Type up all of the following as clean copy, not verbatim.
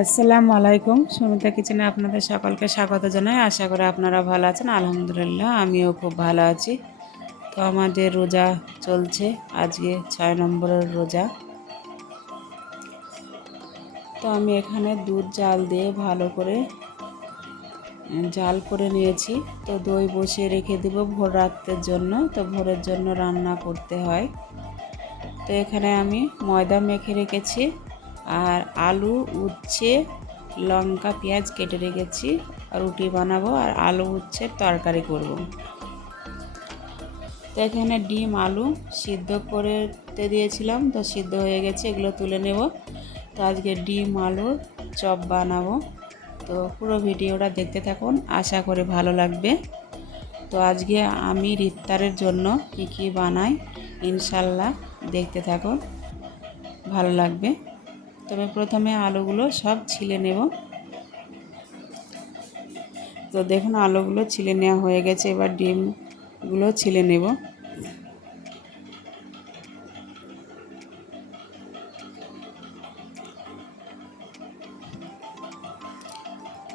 আসসালামু আলাইকুম। সুমিতা কিচেনে আপনাদের সকলকে স্বাগত জানাই। আশা করি আপনারা ভালো আছেন। আলহামদুলিল্লাহ আমিও খুব ভালো আছি। তো আমাদের রোজা চলছে, আজকে 6 নম্বরের রোজা। তো আমি এখানে দুধ জাল দিয়ে ভালো করে জাল করে নিয়েছি। তো দই বসিয়ে রেখে দেব ভোর রাতের জন্য। তো ভোরের জন্য রান্না করতে হয়। তো এখানে আমি ময়দা মেখে রেখেছি আর আলু, উচ্ছে, লঙ্কা, পেঁয়াজ কেটে রেখেছি। রুটি বানাবো আর আলু উচ্ছের তরকারি করব। তো এখানে ডিম আলু সিদ্ধ করতে দিয়েছিলাম, তো সিদ্ধ হয়ে গেছে, এগুলো তুলে নেব। তো আজকে ডিম আলুর চপ বানাবো। তো পুরো ভিডিওটা দেখতে থাকুন, আশা করি ভালো লাগবে। তো আজকে আমি ইফতারের জন্য কি বানাই ইনশাল্লাহ দেখতে থাকুন, ভালো লাগবে। তবে প্রথমে আলুগুলো সব ছিলে নেব। তো দেখুন আলুগুলো ছিলে নেওয়া হয়ে গেছে, এবার ডিমগুলো ছিলে নেব।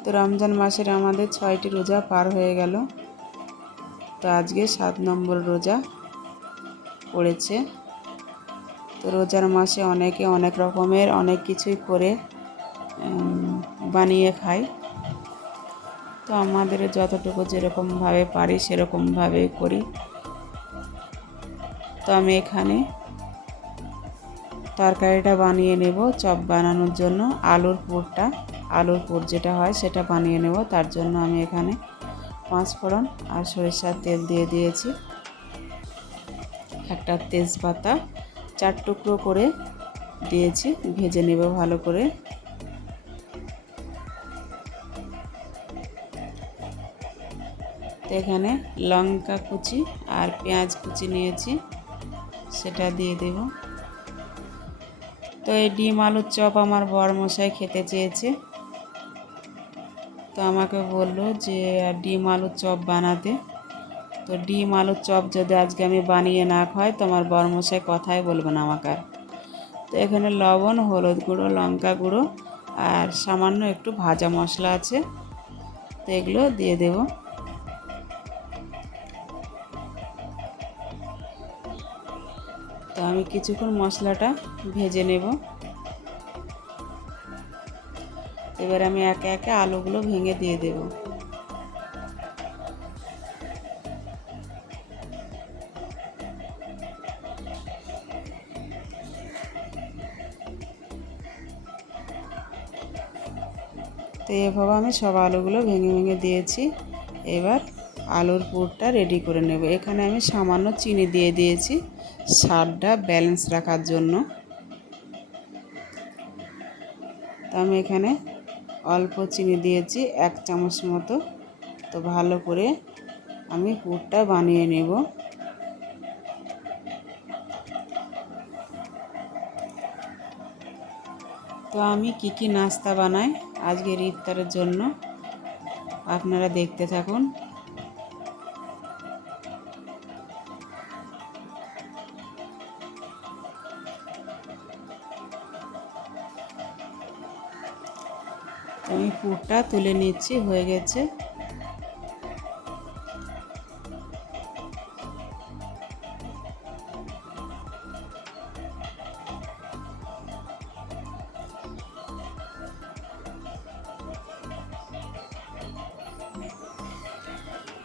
তো রমজান মাসের আমাদের 6টি রোজা পার হয়ে গেল। তো আজকে 7 নম্বর রোজা পড়েছে। তো রোজার মাসে অনেকে অনেক রকমের অনেক কিছুই করে বানিয়ে খায়। তো আমাদের যতটুকু যেরকমভাবে পারি সেরকমভাবে করি। তো আমি এখানে তরকারিটা বানিয়ে নেব চপ বানানোর জন্য। আলুর পুর যেটা হয় সেটা বানিয়ে নেব। তার জন্য আমি এখানে 5 ফোড়ন আর সরিষার তেল দিয়ে দিয়েছি। একটা তেজপাতা 4 টুকরো করে দিয়েছি, ভেজে নেব ভালো করে। তো এখানে লঙ্কা কুচি আর পেঁয়াজ কুচি নিয়েছি, সেটা দিয়ে দেব। তো এই ডিম আলুর চপ আমার বরমশাই খেতে চেয়েছে। তো আমাকে বললো যে ডিম আলুর চপ বানাতে। তো ডিম আলুর চপ যদি আজকে আমি বানিয়ে না খাই তো আমার বরমশাই কথাই বলবে না আমাকে। তো এখানে লবণ, হলুদ গুঁড়ো, লঙ্কা গুঁড়ো আর সামান্য একটু ভাজা মশলা আছে, তো এগুলো দিয়ে দেব। তো আমি কিছুক্ষণ মশলাটা ভেজে নেব। এবার আমি একে একে আলুগুলো ভেঙে দিয়ে দেব। তো এভাবে আমি সব আলুগুলো ভেঙে ভেঙে দিয়েছি। এবার আলুর পুরটা রেডি করে নেব। এখানে আমি সামান্য চিনি দিয়ে দিয়েছি স্বাদটা ব্যালেন্স রাখার জন্য। তো আমি এখানে অল্প চিনি দিয়েছি 1 চামচ মতো। তো ভালো করে আমি পুরটা বানিয়ে নেব। তো আমি কি নাস্তা বানাই আজকের ইফতারের জন্য আপনারা দেখতে থাকুন। তো আমি পুরটা তুলে নিচ্ছি, হয়ে গেছে।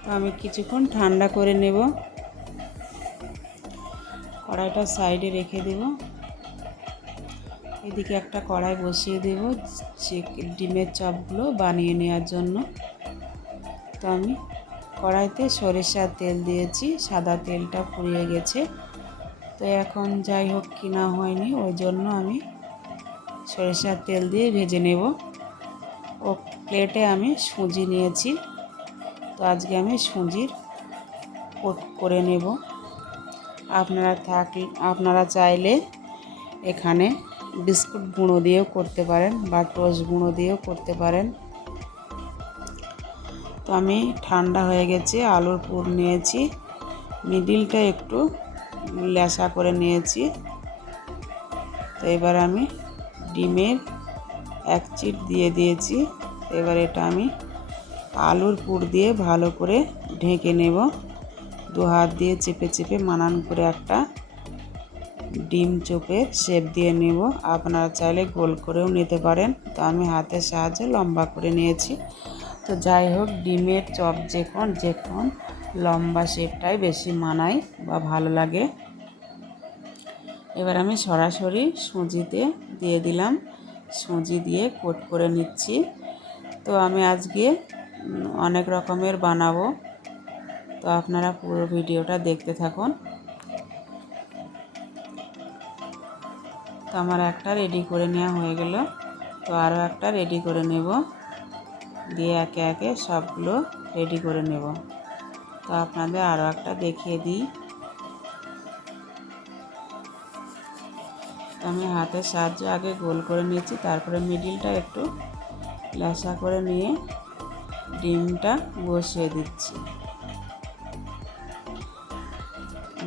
তো আমি কিছুক্ষণ ঠান্ডা করে নেব। কড়াইটা সাইডে রেখে দেব। এদিকে একটা কড়াই বসিয়ে দেব ডিমের চপগুলো বানিয়ে নেওয়ার জন্য। তো আমি কড়াইতে সরিষার তেল দিয়েছি, সাদা তেলটা পুড়িয়ে গেছে। তো এখন যাই হোক কিনা হয়নি, ওই জন্য আমি সরিষার তেল দিয়ে ভেজে নেব। ও প্লেটে আমি সুজি নিয়েছি। তো আজকে আমি সুজির কোট করে নেব। আপনারা চাইলে এখানে বিস্কুট গুঁড়ো দিয়েও করতে পারেন বা টোস্ট গুঁড়ো দিয়েও করতে পারেন। তো আমি ঠান্ডা হয়ে গেছে, আলুর পুর নিয়েছি, মিডিলটা একটু ল্যাসা করে নিয়েছি। তো এবার আমি ডিমের এক চিট দিয়ে দিয়েছি। এবার এটা আমি আলুর পুর দিয়ে ভালো করে ঢেকে নেব। দু হাত দিয়ে চেপে চেপে মানান করে একটা ডিম চোপের শেপ দিয়ে নেব। আপনারা চাইলে গোল করেও নিতে পারেন, তো আমি হাতের সাহায্যে লম্বা করে নিয়েছি। তো যাই হোক, ডিমের চপ যখন লম্বা শেপটাই বেশি মানায় বা ভালো লাগে। এবার আমি সরাসরি সুজিতে দিয়ে দিলাম, সুজি দিয়ে কোট করে নিচ্ছি। তো আমি আজকে অনেক রকমের বানাবো, তো আপনারা পুরো ভিডিওটা দেখতে থাকুন। তো আমার একটা রেডি করে নেওয়া হয়ে গেল, তো আরও একটা রেডি করে নেব, দিয়ে একে একে সবগুলো রেডি করে নেব। তো আপনাদের আরও একটা দেখিয়ে দিই। তো আমি হাতের সাহায্যে আগে গোল করে নিয়েছি, তারপরে মিডিলটা একটু লেসা করে নিয়ে ডিমটা বসিয়ে দিচ্ছি।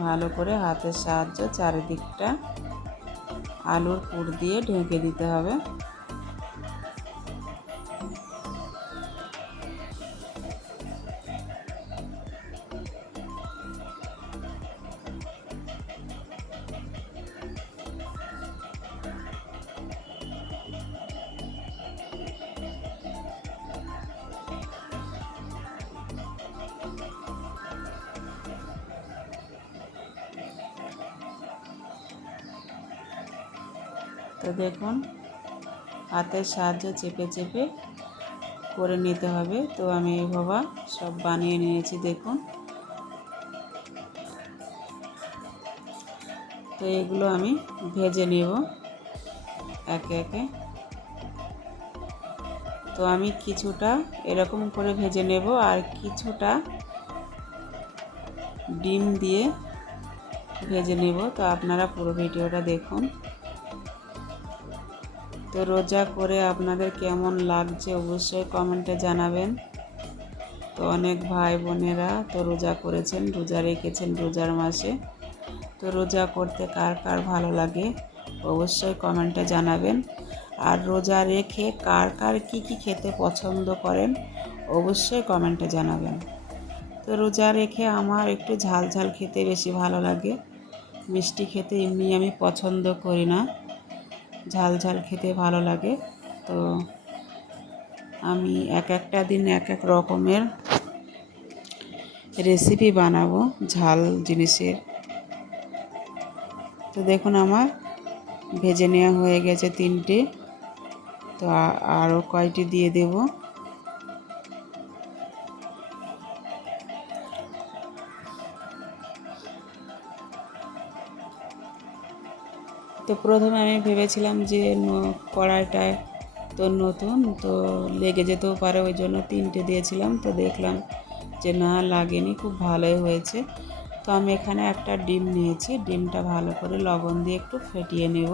ভালো করে হাতের সাহায্যে চারিদিকটা আলুর পুর দিয়ে ঢেকে দিতে হবে। তো দেখুন, হাতের সাহায্যে চেপে চেপে করে নিতে হবে। তো আমি এইভাবে সব বানিয়ে নিয়েছি দেখুন। তো এগুলো আমি ভেজে নেব একে একে। তো আমি কিছুটা এরকম করে ভেজে নেব, আর কিছুটা ডিম দিয়ে ভেজে নেব। তো আপনারা পুরো ভিডিওটা দেখুন। তো রোজা করে আপনাদের কেমন লাগছে অবশ্যই কমেন্টে জানাবেন। তো অনেক ভাই বোনেরা তো রোজা করেছেন, রোজা রেখেছেন রোজার মাসে। তো রোজা করতে কার কার ভালো লাগে অবশ্যই কমেন্টে জানাবেন। আর রোজা রেখে কার কার কী খেতে পছন্দ করেন অবশ্যই কমেন্টে জানাবেন। তো রোজা রেখে আমার একটু ঝাল ঝাল খেতে বেশি ভালো লাগে, মিষ্টি খেতে এমনি আমি পছন্দ করি না, ঝাল ঝাল খেতে ভালো লাগে। তো আমি এক একটা দিন এক এক রকমের রেসিপি বানাবো ঝাল জিনিসের। তো দেখুন, আমার ভেজে নেওয়া হয়ে গেছে 3টে। তো আরও কয়টি দিয়ে দেব। তো প্রথমে আমি ভেবেছিলাম যে কড়াইটায় তো নতুন, তো লেগে যেতেও পারে, ওই জন্য 3টে দিয়েছিলাম। তো দেখলাম যে না, লাগেনি, খুব ভালোই হয়েছে। তো আমি এখানে একটা ডিম নিয়েছি, ডিমটা ভালো করে লবণ দিয়ে একটু ফেটিয়ে নেব।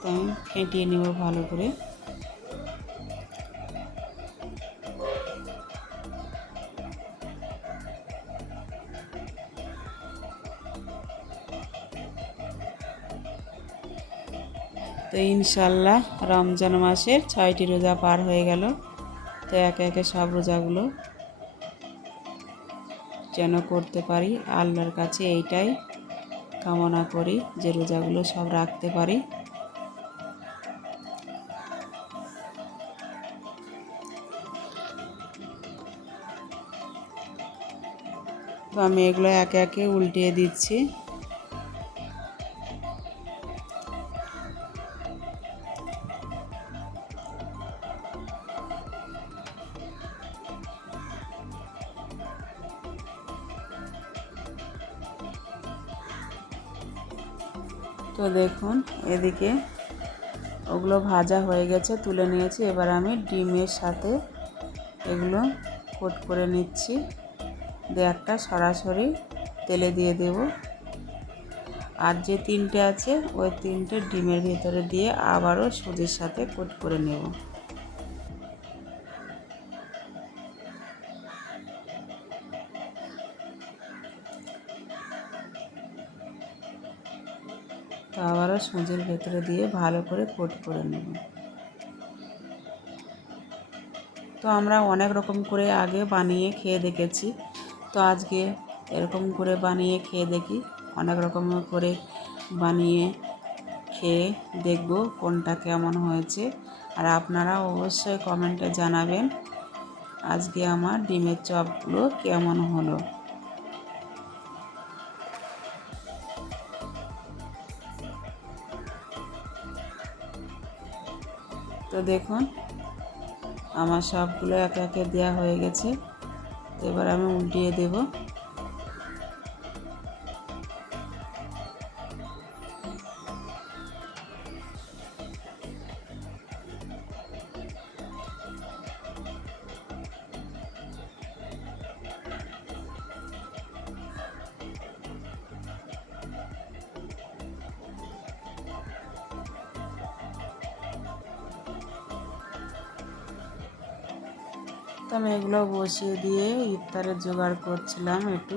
তো আমি ফেটিয়ে নেব ভালো করে। তো ইনশাল্লাহ রমজান মাসের 6টি রোজা পার হয়ে গেল। তো একে একে সব রোজাগুলো যেন করতে পারি, আল্লাহর কাছে এইটাই কামনা করি যে রোজাগুলো সব রাখতে পারি। তো আমি এগুলো একে একে উল্টিয়ে দিচ্ছি। তো দেখুন, এদিকে ওগুলো ভাজা হয়ে গেছে, তুলে নিয়েছি। এবার আমি ডিমের সাথে এগুলো কোট করে নিচ্ছি, দিয়ে একটা সরাসরি তেলে দিয়ে দেব। আর যে 3টে আছে ওই 3টে ডিমের ভিতরে দিয়ে আবারও সুজির সাথে কোট করে নেব। তো আবারও আবারও সুজির ভেতরে দিয়ে ভালো করে কোট করে নেব। তো আমরা অনেক রকম করে আগে বানিয়ে খেয়ে দেখেছি, তো আজকে এরকম করে বানিয়ে খেয়ে দেখি, অনেক রকম করে বানিয়ে খেয়ে দেখব কোনটা কেমন হয়েছে। আর আপনারা অবশ্যই কমেন্টে জানাবেন আজকে আমার ডিমের চপগুলো কেমন হলো। তো দেখুন আমার সবগুলো একে একে দেওয়া হয়ে গেছে। তো এবার আমি উল্টিয়ে দেব। তো আমি এগুলো বসিয়ে দিয়ে ইফতারের জোগাড় করছিলাম একটু।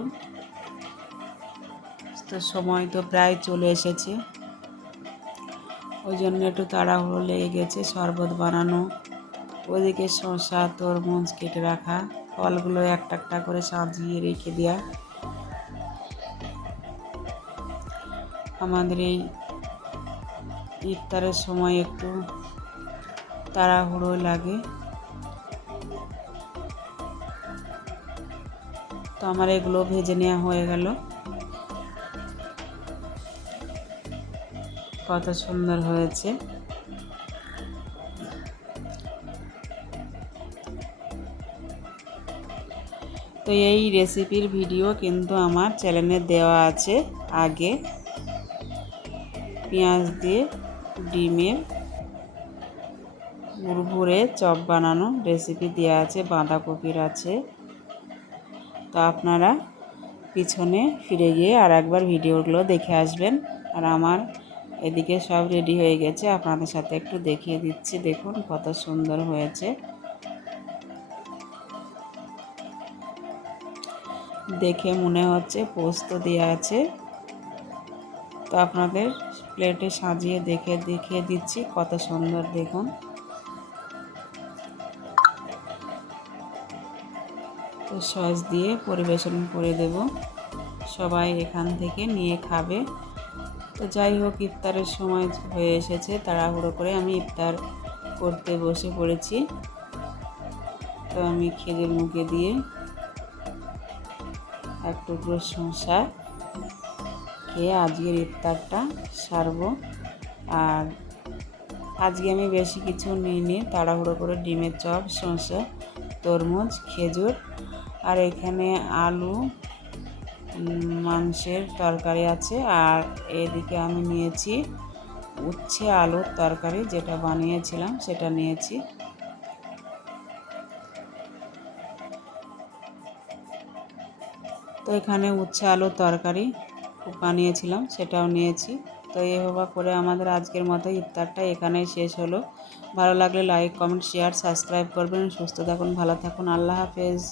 তো সময় তো প্রায় চলে এসেছে, ওই জন্য একটু তাড়াহুড়ো লেগে গেছে। শরবত বানানো, ওদিকে শসা তরমুজ কেটে রাখা, ফলগুলো একটা একটা করে সাজিয়ে রেখে দেওয়া। আমাদের এই ইফতারের সময় একটু তাড়াহুড়ো লাগে। তো আমার এগুলো ভেজে নেওয়া হয়ে গেল। কত সুন্দর হয়েছে। তো এই রেসিপির ভিডিও কিন্তু আমার চ্যানেলে দেওয়া আছে আগে। পেঁয়াজ দিয়ে ডিমের মুড়মুড়ে চপ বানানো রেসিপি দেওয়া আছে, বাঁধাকপির আছে। তো আপনারা পিছনে ফিরে গিয়ে আর একবার ভিডিওগুলো দেখে আসবেন। আর আমার এদিকে সব রেডি হয়ে গেছে, আপনাদের সাথে একটু দেখিয়ে দিচ্ছি। দেখুন কত সুন্দর হয়েছে, দেখে মনে হচ্ছে পোস্ত দেওয়া আছে। তো আপনাদের প্লেটে সাজিয়ে দেখিয়ে দিচ্ছি কত সুন্দর দেখুন। তো সস দিয়ে পরিবেশন করে দেব, সবাই এখান থেকে নিয়ে খাবে। তো যাই হোক ইফতারের সময় হয়ে এসেছে, তাড়াহুড়ো করে আমি ইফতার করতে বসে পড়েছি। তো আমি খেজুর মুখে দিয়ে এক টুকরো শসা খেয়ে আজকের ইফতারটা সারবো। আর আজকে আমি বেশি কিছু নিইনি, তাড়াহুড়ো করে ডিমের চপ, শসা, তরমুজ, খেজুর, আর এখানে আলু মাংসের তরকারি আছে। আর এদিকে আমি নিয়েছি উচ্ছে আলুর তরকারি, যেটা বানিয়েছিলাম সেটা নিয়েছি। তো এখানে উচ্ছে আলুর তরকারি বানিয়েছিলাম সেটাও নিয়েছি। তো এইভাবে করে আমাদের আজকের মতো ইফতারটা এখানেই শেষ হলো। ভালো লাগলে লাইক কমেন্ট শেয়ার সাবস্ক্রাইব করবেন। সুস্থ থাকুন, ভালো থাকুন, আল্লাহ হাফেজ।